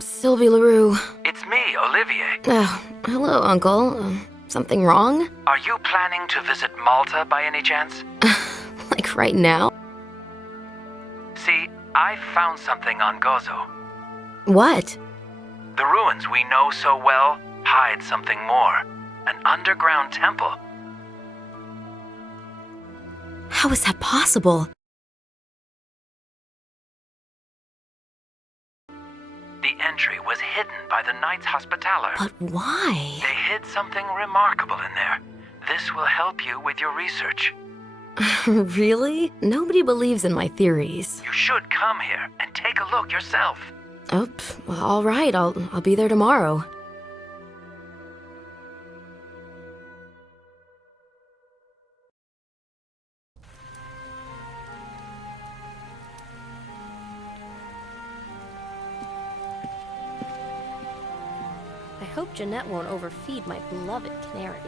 Sylvie Leroux. It's me, Olivier. Oh, hello, Uncle. Something wrong? Are you planning to visit Malta by any chance? Like right now? See, I found something on Gozo. What? The ruins we know so well hide something more. An underground temple. How is that possible? The entry was hidden by the Knights Hospitaller. But why? They hid something remarkable in there. This will help you with your research. Really? Nobody believes in my theories. You should come here and take a look yourself. Oh, all right. I'll be there tomorrow. I hope Jeanette won't overfeed my beloved canary.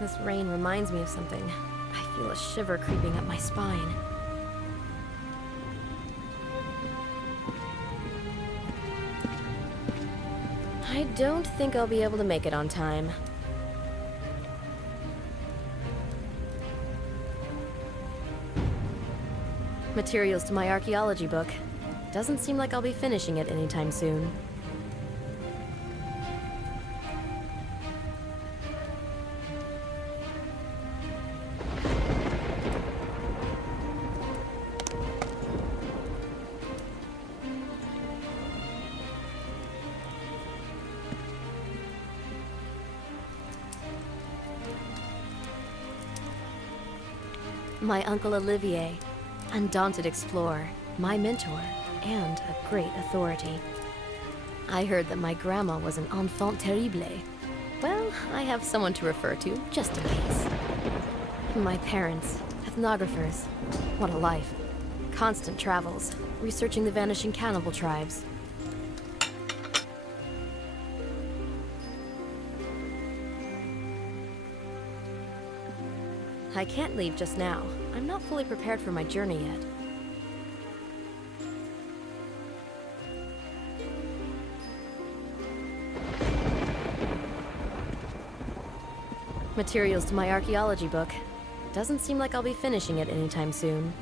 This rain reminds me of something. I feel a shiver creeping up my spine. I don't think I'll be able to make it on time. Materials to my archaeology book. Doesn't seem like I'll be finishing it anytime soon. My Uncle Olivier, undaunted explorer, my mentor, and a great authority. I heard that my grandma was an enfant terrible. Well, I have someone to refer to, just in case. My parents, ethnographers. What a life. Constant travels, researching the vanishing cannibal tribes. I can't leave just now. I'm not fully prepared for my journey yet. Materials to my archaeology book. Doesn't seem like I'll be finishing it anytime soon.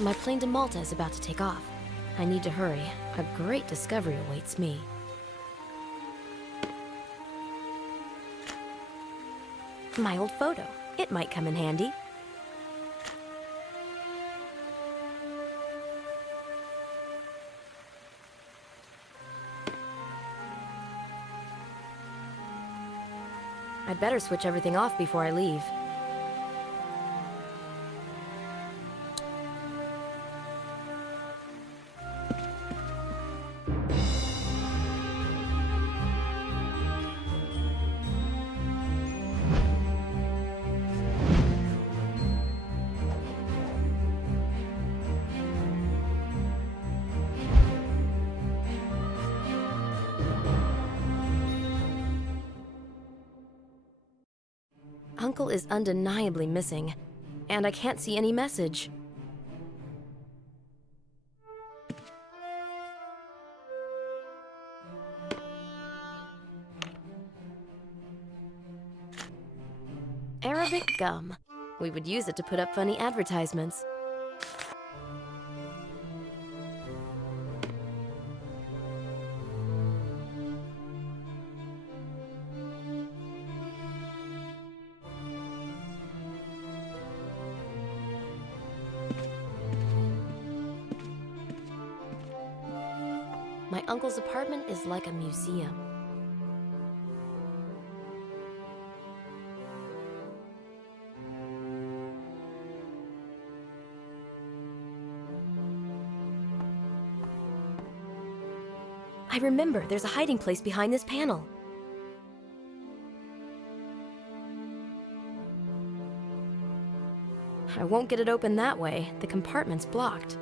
My plane to Malta is about to take off. I need to hurry. A great discovery awaits me. My old photo. It might come in handy. I'd better switch everything off before I leave. Uncle is undeniably missing, and I can't see any message. Arabic gum. We would use it to put up funny advertisements. My uncle's apartment is like a museum. I remember, there's a hiding place behind this panel. I won't get it open that way. The compartment's blocked.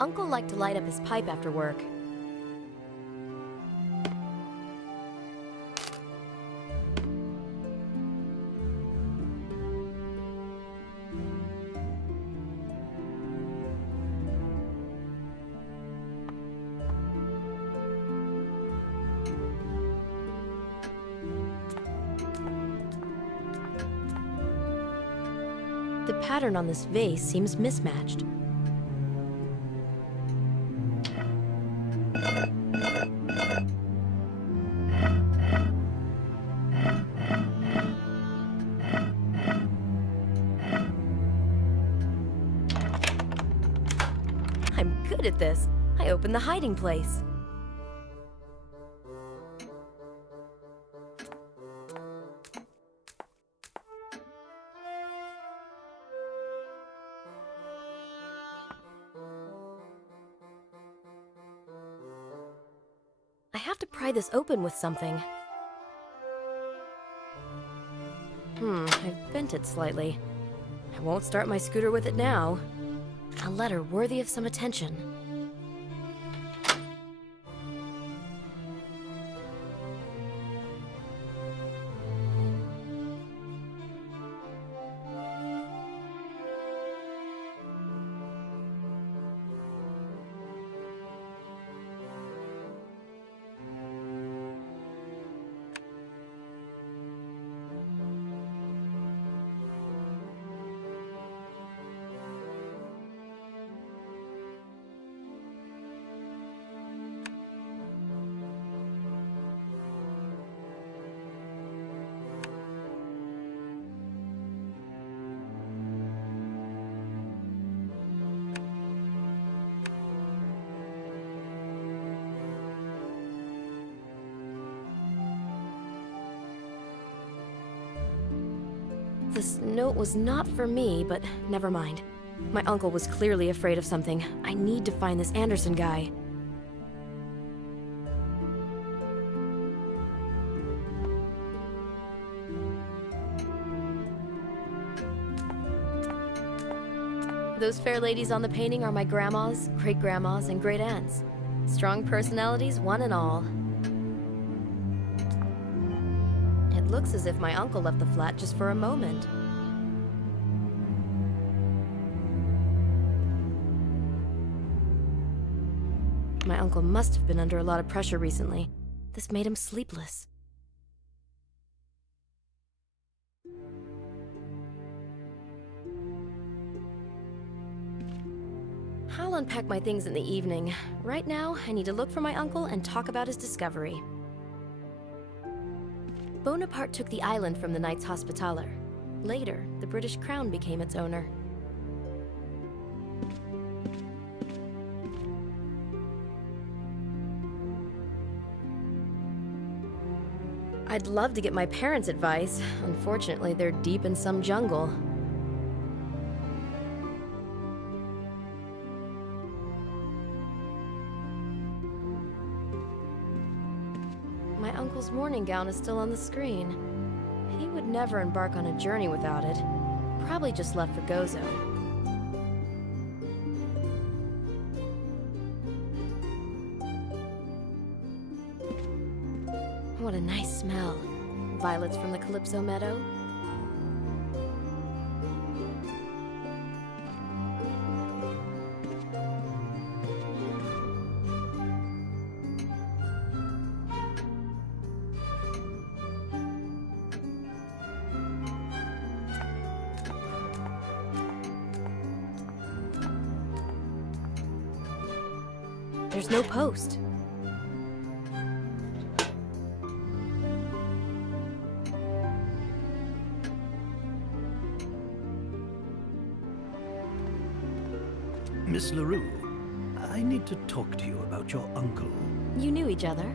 Uncle liked to light up his pipe after work. The pattern on this vase seems mismatched. I'm good at this. I opened the hiding place. I have to pry this open with something. I've bent it slightly. I won't start my scooter with it now. A letter worthy of some attention. This note was not for me, but never mind. My uncle was clearly afraid of something. I need to find this Anderson guy. Those fair ladies on the painting are my grandmas, great-grandmas, and great-aunts. Strong personalities, one and all. It looks as if my uncle left the flat just for a moment. My uncle must have been under a lot of pressure recently. This made him sleepless. I'll unpack my things in the evening. Right now, I need to look for my uncle and talk about his discovery. Bonaparte took the island from the Knights Hospitaller. Later, the British Crown became its owner. I'd love to get my parents' advice. Unfortunately, they're deep in some jungle. My uncle's morning gown is still on the screen. He would never embark on a journey without it. Probably just left for Gozo. What a nice smell. Violets from the Calypso meadow. There's no post. Miss Leroux, I need to talk to you about your uncle. You knew each other?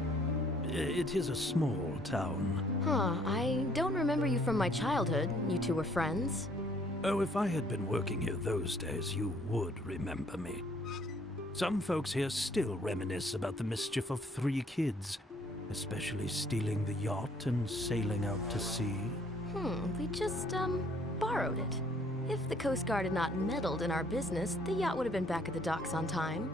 It is a small town. Huh, I don't remember you from my childhood. You two were friends? Oh, if I had been working here those days, you would remember me. Some folks here still reminisce about the mischief of 3 kids, especially stealing the yacht and sailing out to sea. We just, borrowed it. If the Coast Guard had not meddled in our business, the yacht would have been back at the docks on time.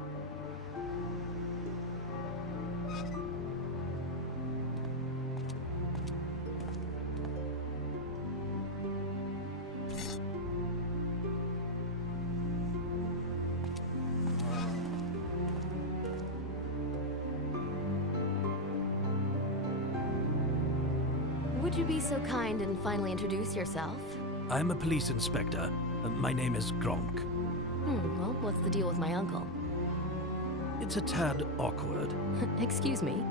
Would you be so kind and finally introduce yourself? I'm a police inspector. My name is Gronk. Well, what's the deal with my uncle? It's a tad awkward. Excuse me?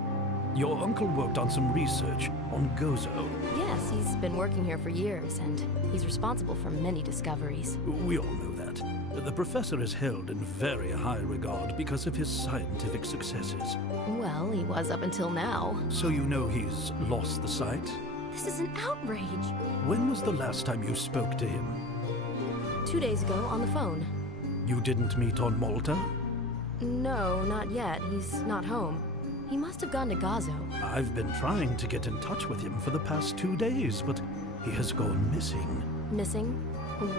Your uncle worked on some research on Gozo. Yes, he's been working here for years, and he's responsible for many discoveries. We all know that. The professor is held in very high regard because of his scientific successes. Well, he was up until now. So you know he's lost the sight? This is an outrage. When was the last time you spoke to him? 2 days ago, on the phone. You didn't meet on Malta? No, not yet. He's not home. He must have gone to Gozo. I've been trying to get in touch with him for the past 2 days, but he has gone missing. Missing?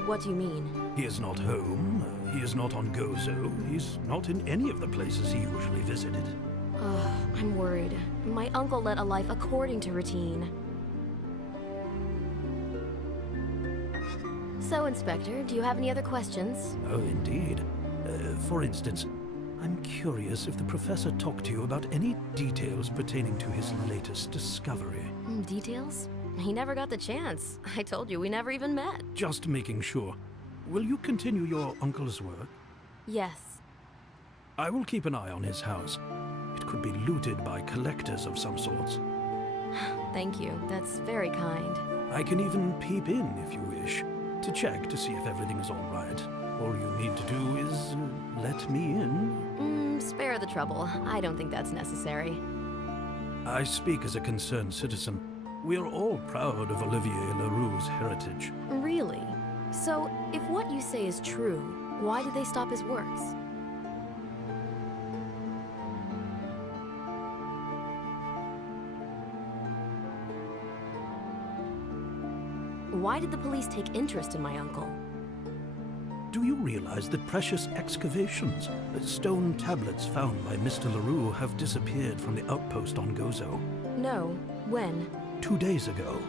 What do you mean? He is not home. He is not on Gozo. He's not in any of the places he usually visited. I'm worried. My uncle led a life according to routine. So, Inspector, do you have any other questions? Oh, indeed. For instance, I'm curious if the professor talked to you about any details pertaining to his latest discovery. Details? He never got the chance. I told you, we never even met. Just making sure. Will you continue your uncle's work? Yes. I will keep an eye on his house. It could be looted by collectors of some sorts. Thank you. That's very kind. I can even peep in if you wish, to check to see if everything is all right. All you need to do is let me in. Spare the trouble. I don't think that's necessary. I speak as a concerned citizen. We are all proud of Olivier Leroux's heritage. Really? So, if what you say is true, why did they stop his works? Why did the police take interest in my uncle? Do you realize that precious excavations, stone tablets found by Mr. Leroux, have disappeared from the outpost on Gozo? No. When? 2 days ago.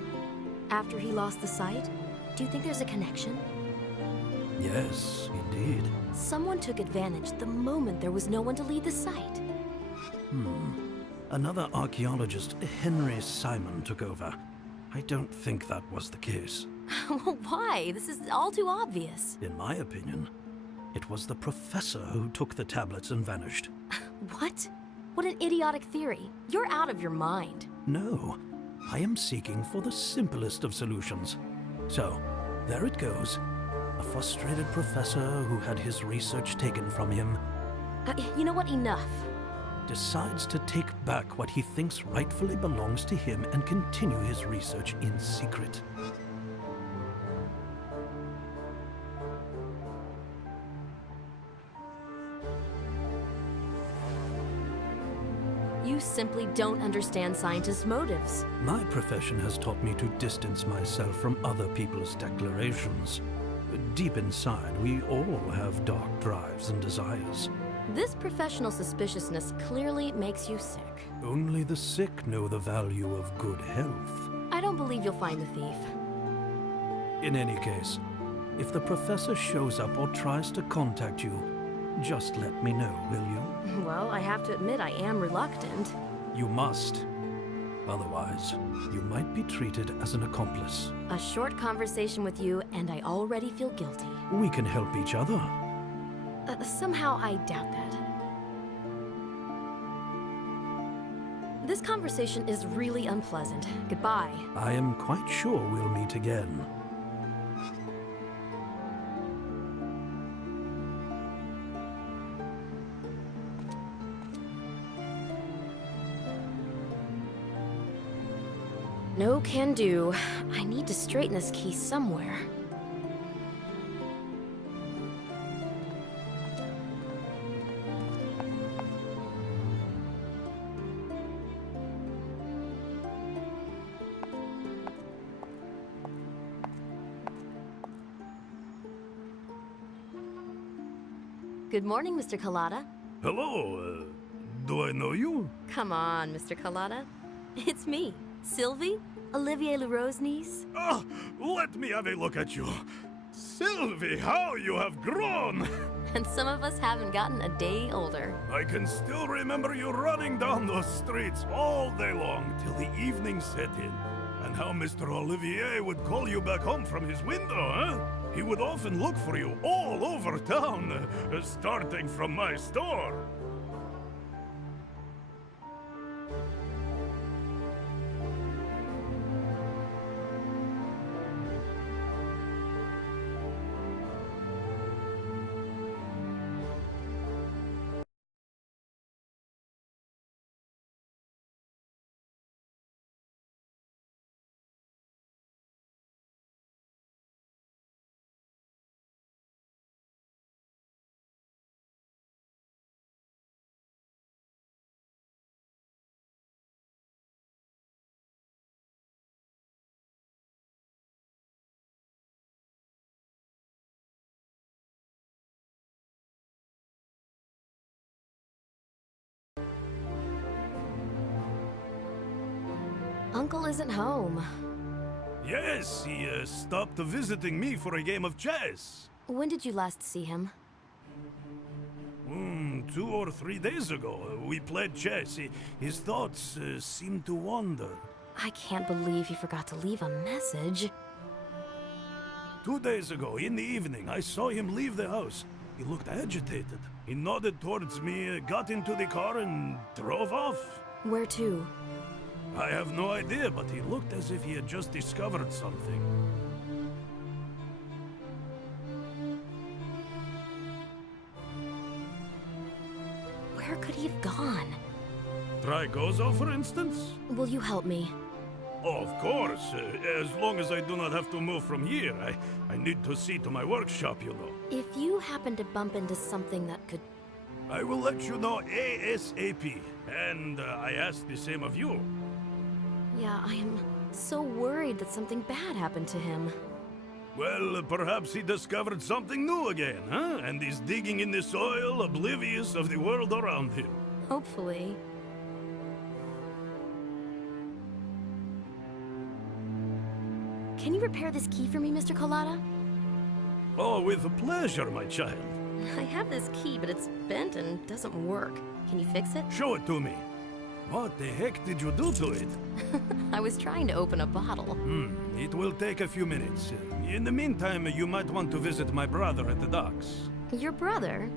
After he lost the sight? Do you think there's a connection? Yes, indeed. Someone took advantage the moment there was no one to lead the site. Another archaeologist, Henry Simon, took over. I don't think that was the case. Why? This is all too obvious. In my opinion, it was the professor who took the tablets and vanished. What? What an idiotic theory. You're out of your mind. No, I am seeking for the simplest of solutions. So, there it goes. A frustrated professor who had his research taken from him You know what? Enough. decides to take back what he thinks rightfully belongs to him and continue his research in secret. You simply don't understand scientists' motives. My profession has taught me to distance myself from other people's declarations. Deep inside, we all have dark drives and desires. This professional suspiciousness clearly makes you sick. Only the sick know the value of good health. I don't believe you'll find the thief. In any case, if the professor shows up or tries to contact you, just let me know, will you? Well, I have to admit I am reluctant. You must. Otherwise, you might be treated as an accomplice. A short conversation with you, and I already feel guilty. We can help each other. Somehow I doubt that. This conversation is really unpleasant. Goodbye. I am quite sure we'll meet again. No can do. I need to straighten this key somewhere. Good morning, Mr. Collada. Hello, do I know you? Come on, Mr. Collada. It's me, Sylvie, Olivier Leroux's niece. Ah, let me have a look at you. Sylvie, how you have grown! And some of us haven't gotten a day older. I can still remember you running down those streets all day long till the evening set in. And how Mr. Olivier would call you back home from his window, huh? He would often look for you all over town, starting from my store. Uncle isn't home. Yes, he stopped visiting me for a game of chess. When did you last see him? 2 or 3 days ago, we played chess. His thoughts seemed to wander. I can't believe he forgot to leave a message. 2 days ago, in the evening, I saw him leave the house. He looked agitated. He nodded towards me, got into the car, and drove off. Where to? I have no idea, but he looked as if he had just discovered something. Where could he have gone? Try Gozo, for instance? Will you help me? Of course, as long as I do not have to move from here. I need to see to my workshop, you know. If you happen to bump into something that could... I will let you know ASAP, and I ask the same of you. Yeah, I am so worried that something bad happened to him. Well, perhaps he discovered something new again, huh? And is digging in the soil, oblivious of the world around him. Hopefully. Can you repair this key for me, Mr. Collada? Oh, with pleasure, my child. I have this key, but it's bent and doesn't work. Can you fix it? Show it to me. What the heck did you do to it? I was trying to open a bottle. It will take a few minutes. In the meantime, you might want to visit my brother at the docks. Your brother?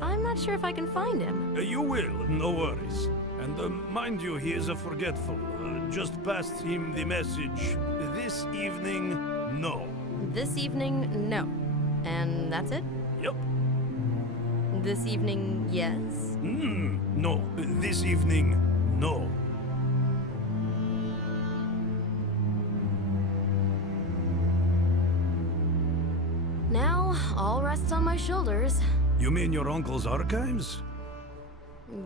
I'm not sure if I can find him. You will, no worries. And mind you, he is a forgetful. Just pass him the message. This evening, no. This evening, no. And that's it? Yep. This evening, yes? No. This evening, no. Now, all rests on my shoulders. You mean your uncle's archives?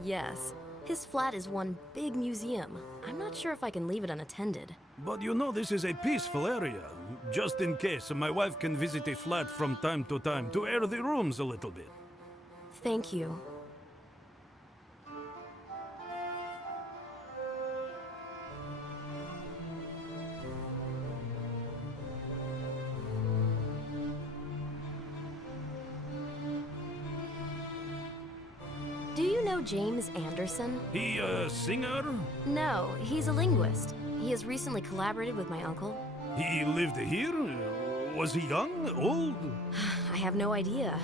Yes. His flat is one big museum. I'm not sure if I can leave it unattended. But you know this is a peaceful area. Just in case, my wife can visit a flat from time to time to air the rooms a little bit. Thank you. Do you know James Anderson? He a singer? No, he's a linguist. He has recently collaborated with my uncle. He lived here? Was he young? Old? I have no idea.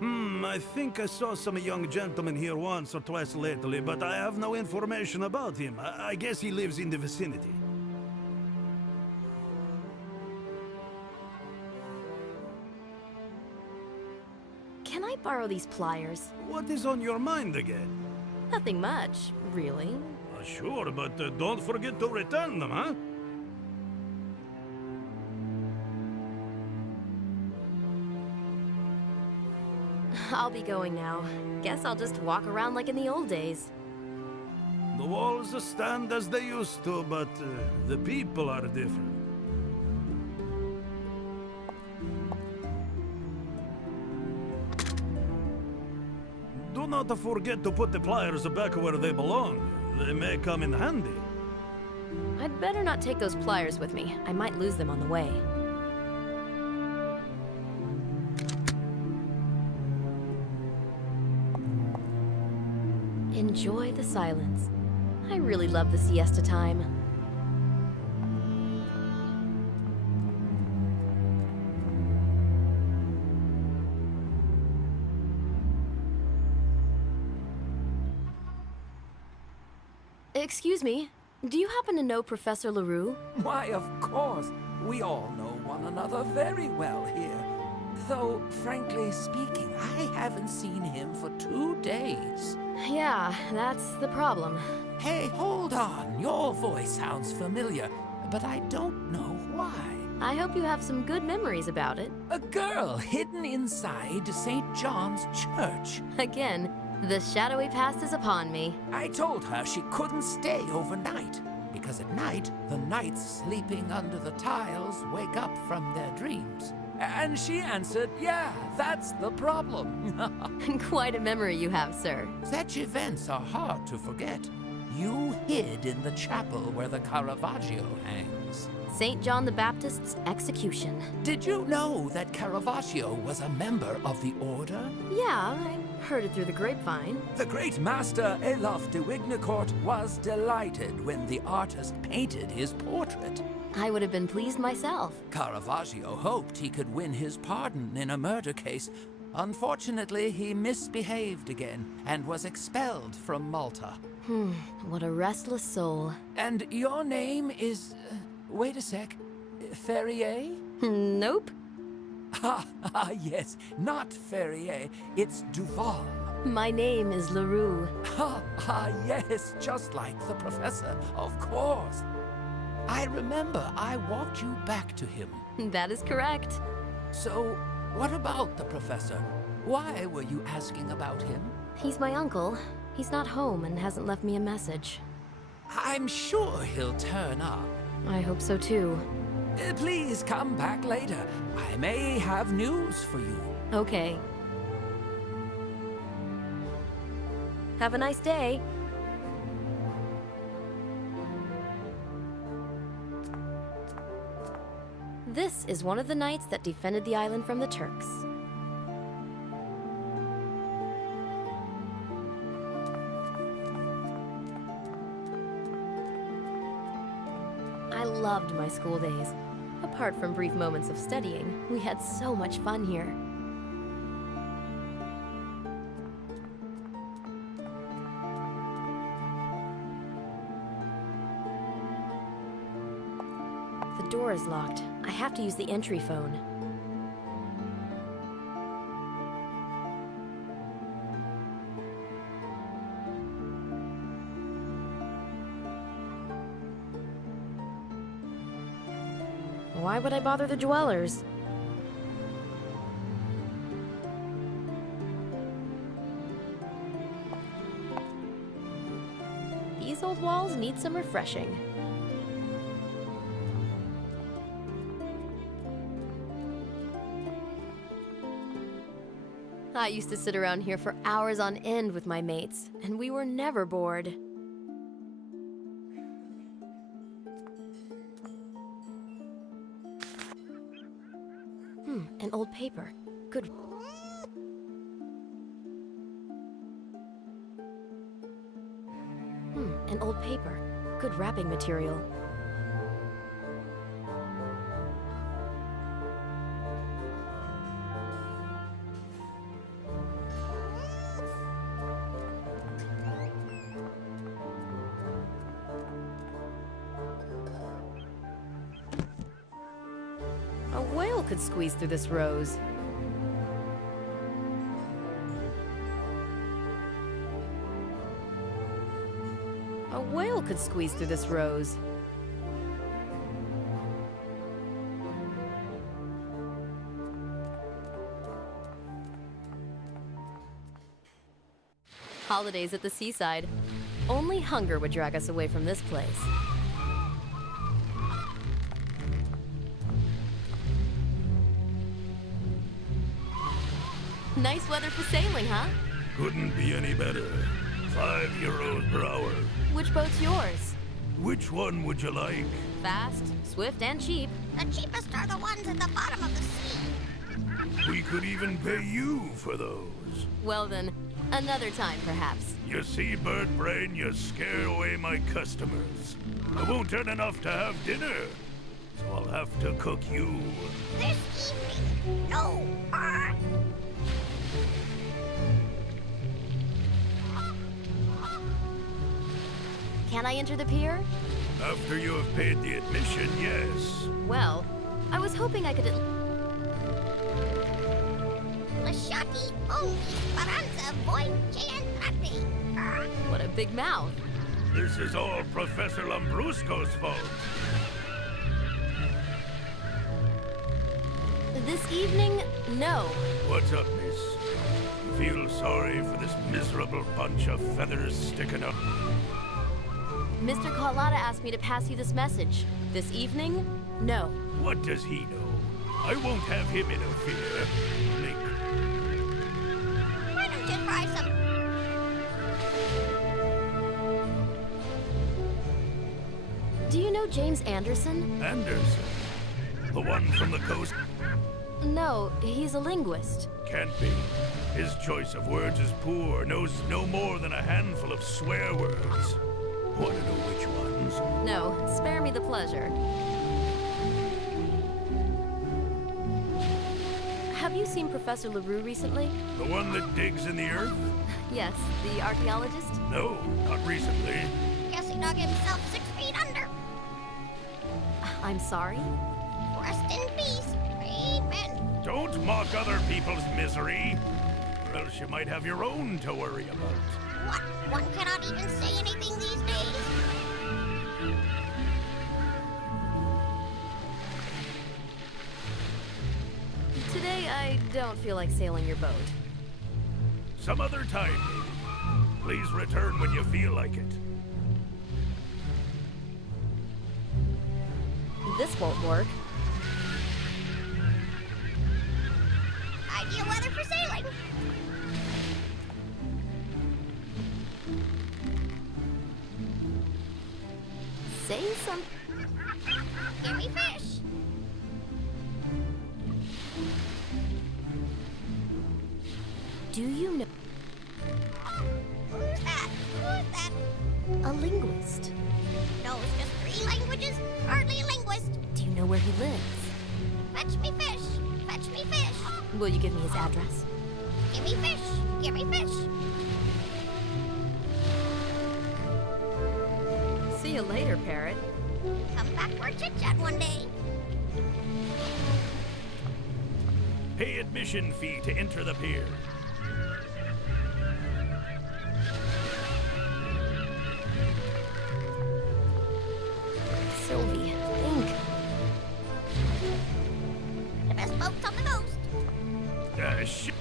I think I saw some young gentleman here once or twice lately, but I have no information about him. I guess he lives in the vicinity. Can I borrow these pliers? What is on your mind again? Nothing much, really. Sure, but don't forget to return them, huh? I'll be going now. Guess I'll just walk around like in the old days. The walls stand as they used to, but the people are different. Do not forget to put the pliers back where they belong. They may come in handy. I'd better not take those pliers with me. I might lose them on the way. Enjoy the silence. I really love the siesta time. Excuse me, do you happen to know Professor Leroux? Why, of course. We all know one another very well here. Though, frankly speaking, I haven't seen him for 2 days. Yeah, that's the problem. Hey, hold on. Your voice sounds familiar, but I don't know why. I hope you have some good memories about it. A girl hidden inside St. John's Church. Again, the shadowy past is upon me. I told her she couldn't stay overnight, because at night, the knights sleeping under the tiles wake up from their dreams. And she answered, yeah, that's the problem. Quite a memory you have, sir. Such events are hard to forget. You hid in the chapel where the Caravaggio hangs. St. John the Baptist's execution. Did you know that Caravaggio was a member of the order? Yeah, I heard it through the grapevine. The great master Olaf de Wignacourt was delighted when the artist painted his portrait. I would have been pleased myself. Caravaggio hoped he could win his pardon in a murder case. Unfortunately, he misbehaved again and was expelled from Malta. What a restless soul. And your name is... wait a sec. Ferrier? Nope. Yes, not Ferrier. It's Duval. My name is Leroux. Yes, just like the professor, of course. I remember I walked you back to him. That is correct. So, what about the professor? Why were you asking about him? He's my uncle. He's not home and hasn't left me a message. I'm sure he'll turn up. I hope so too. Please come back later. I may have news for you. Okay. Have a nice day. This is one of the knights that defended the island from the Turks. loved my school days. Apart from brief moments of studying, we had so much fun here. The door is locked. I have to use the entry phone. Why would I bother the dwellers? These old walls need some refreshing. I used to sit around here for hours on end with my mates, and we were never bored. An old paper. Good. An old paper. Good wrapping material. A whale could squeeze through this rose. A whale could squeeze through this rose. Holidays at the seaside. Only hunger would drag us away from this place. Nice weather for sailing, huh? Couldn't be any better. €5 per hour. Which boat's yours? Which one would you like? Fast, swift, and cheap. The cheapest are the ones at the bottom of the sea. We could even pay you for those. Well then, another time perhaps. You see, bird brain, you scare away my customers. I won't earn enough to have dinner, so I'll have to cook you. This evening, no. Can I enter the pier? After you have paid the admission, yes. Well, I was hoping I could Lasciati ogni speranza voi che entrate. What a big mouth. This is all Professor Lambrusco's fault. This evening, no. What's up, miss? You feel sorry for this miserable bunch of feathers sticking up? Mr. Carlotta asked me to pass you this message. This evening, no. What does he know? I won't have him interfere. Nick. Why don't you try some? Do you know James Anderson? Anderson? The one from the coast? No, he's a linguist. Can't be. His choice of words is poor, knows no more than a handful of swear words. Want to know which ones? No, spare me the pleasure. Have you seen Professor Leroux recently? The one that digs in the earth? Yes, the archaeologist? No, not recently. Guess he dug himself 6 feet under. I'm sorry? Rest in peace. Amen. Don't mock other people's misery, or else you might have your own to worry about. What? One cannot even say anything these days. Today, I don't feel like sailing your boat. Some other time, maybe. Please return when you feel like it. This won't work. Ideal weather for sailing. Say some... Give me fish. Do you know... Who's that? Who's that? A linguist. Knows just 3 languages? Hardly a linguist. Do you know where he lives? Fetch me fish. Fetch me fish. Will you give me his address? Give me fish. Give me fish. See you later, parrot. Come back for a chit-chat one day. Pay admission fee to enter the pier. Sylvie, think. The best boats on the coast. Shit.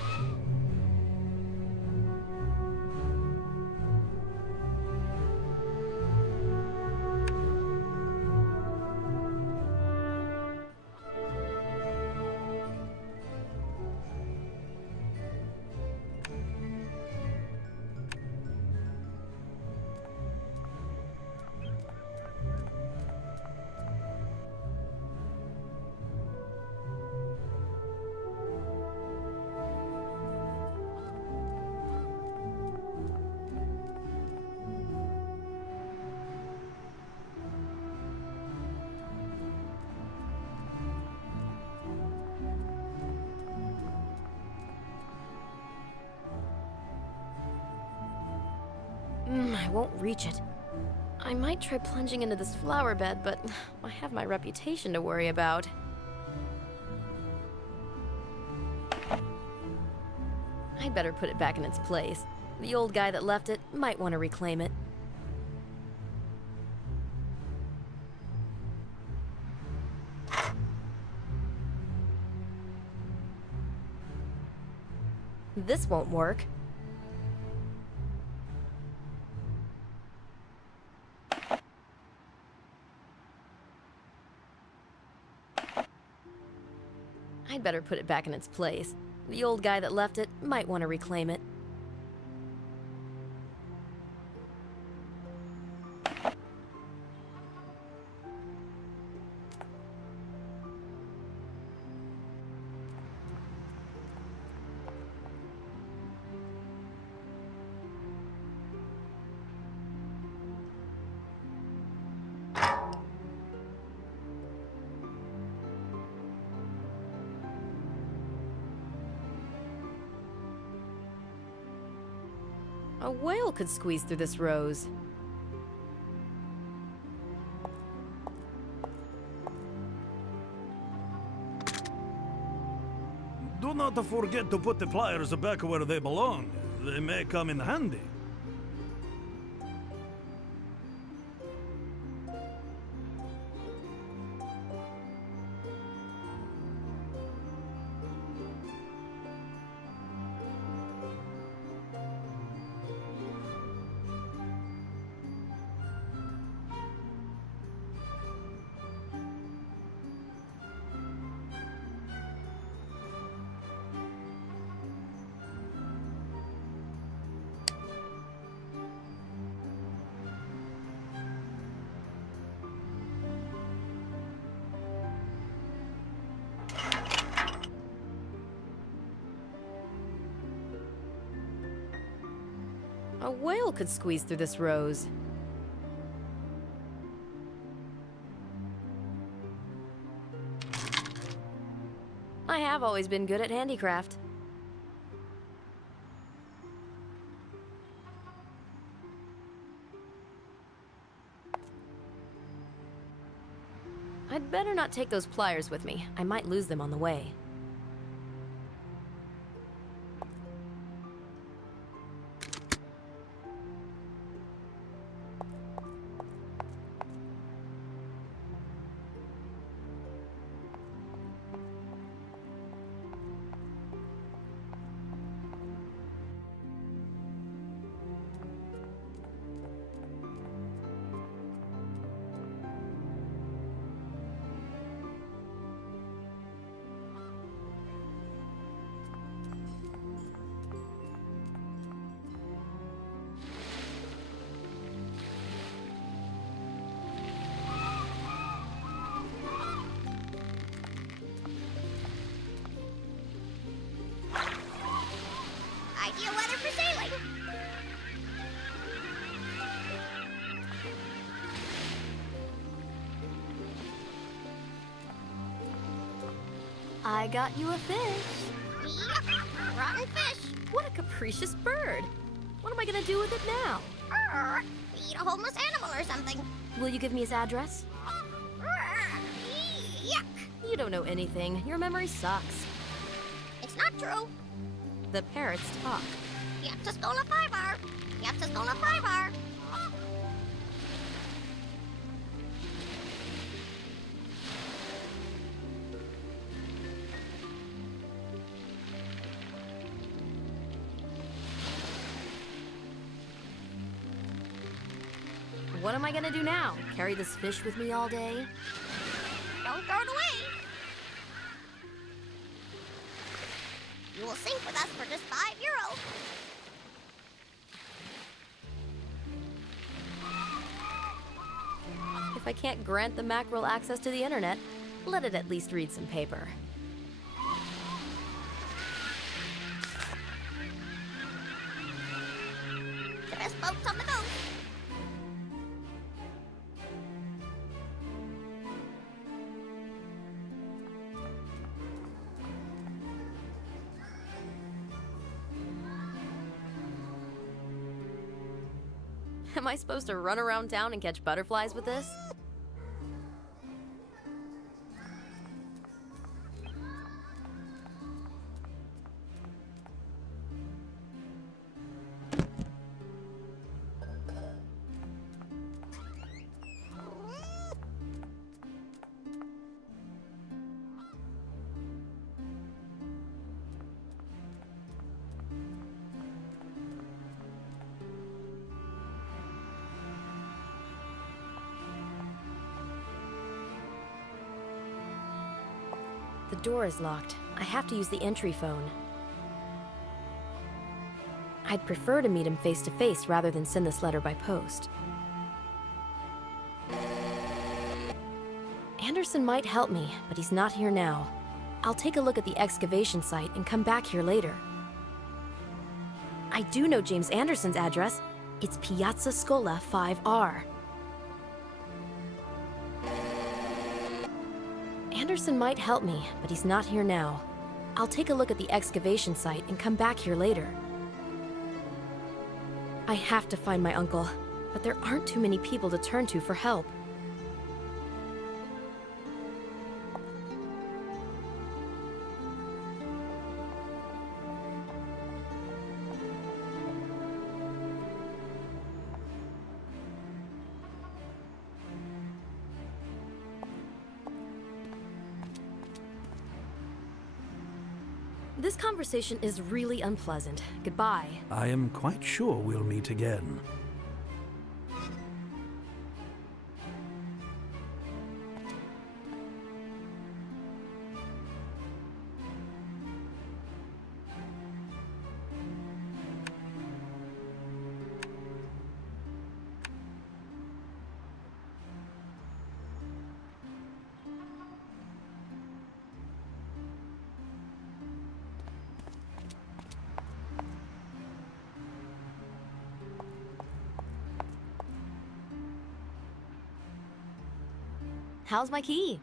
I won't reach it. I might try plunging into this flower bed, but I have my reputation to worry about. I'd better put it back in its place. The old guy that left it might want to reclaim it. This won't work. I'd better put it back in its place. The old guy that left it might want to reclaim it. A whale could squeeze through this rose. Do not forget to put the pliers back where they belong. They may come in handy. A whale could squeeze through this rose. I have always been good at handicraft. I'd better not take those pliers with me. I might lose them on the way. Ideal weather for sailing. I got you a fish. Yuck! Rotten fish! What a capricious bird. What am I gonna do with it now? Eat a homeless animal or something. Will you give me his address? Yuck! You don't know anything. Your memory sucks. It's not true. The parrots talk. Yep, to Skola 5R. Yep, to Skola 5R. What am I gonna do now? Carry this fish with me all day? Don't throw it away. You will sink with us for just €5. If I can't grant the mackerel access to the internet, let it at least read some paper. The best boats on the coast. Am I supposed to run around town and catch butterflies with this? The door is locked. I have to use the entry phone. I'd prefer to meet him face to face rather than send this letter by post. Anderson might help me, but he's not here now. I'll take a look at the excavation site and come back here later. I do know James Anderson's address. It's Piazza Scola 5R. Anderson might help me, but he's not here now. I'll take a look at the excavation site and come back here later. I have to find my uncle, but there aren't too many people to turn to for help. This conversation is really unpleasant. Goodbye. I am quite sure we'll meet again. How's my key?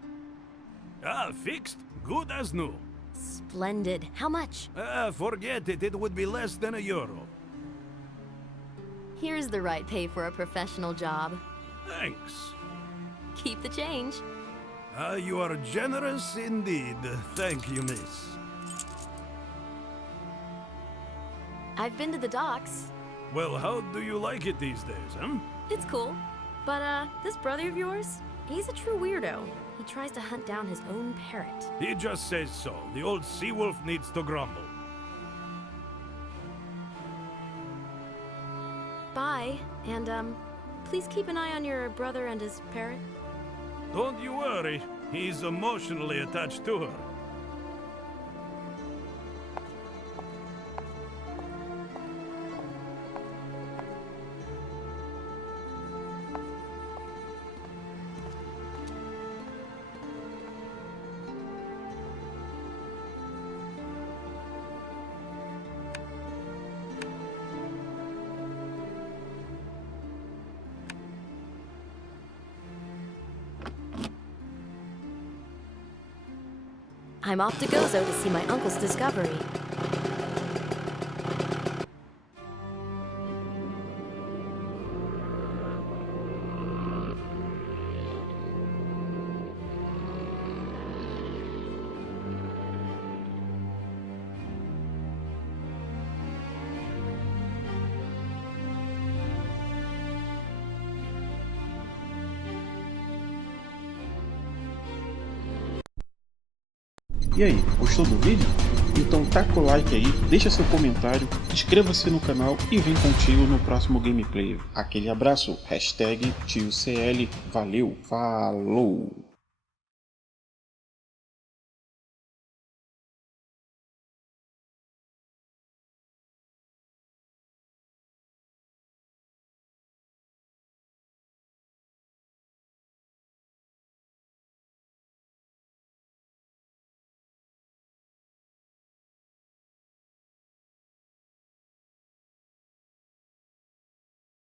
Fixed. Good as new. Splendid. How much? Forget it. It would be less than €1. Here's the right pay for a professional job. Thanks. Keep the change. You are generous indeed. Thank you, miss. I've been to the docks. Well, how do you like it these days, huh? It's cool. But, this brother of yours, he's a true weirdo. He tries to hunt down his own parrot. He just says so. The old sea wolf needs to grumble. Bye. And, please keep an eye on your brother and his parrot. Don't you worry. He's emotionally attached to her. I'm off to Gozo to see my uncle's discovery. E aí, gostou do vídeo? Então taca o like aí, deixa seu comentário, inscreva-se no canal e vem contigo no próximo gameplay. Aquele abraço, #TI0CL, valeu, falou!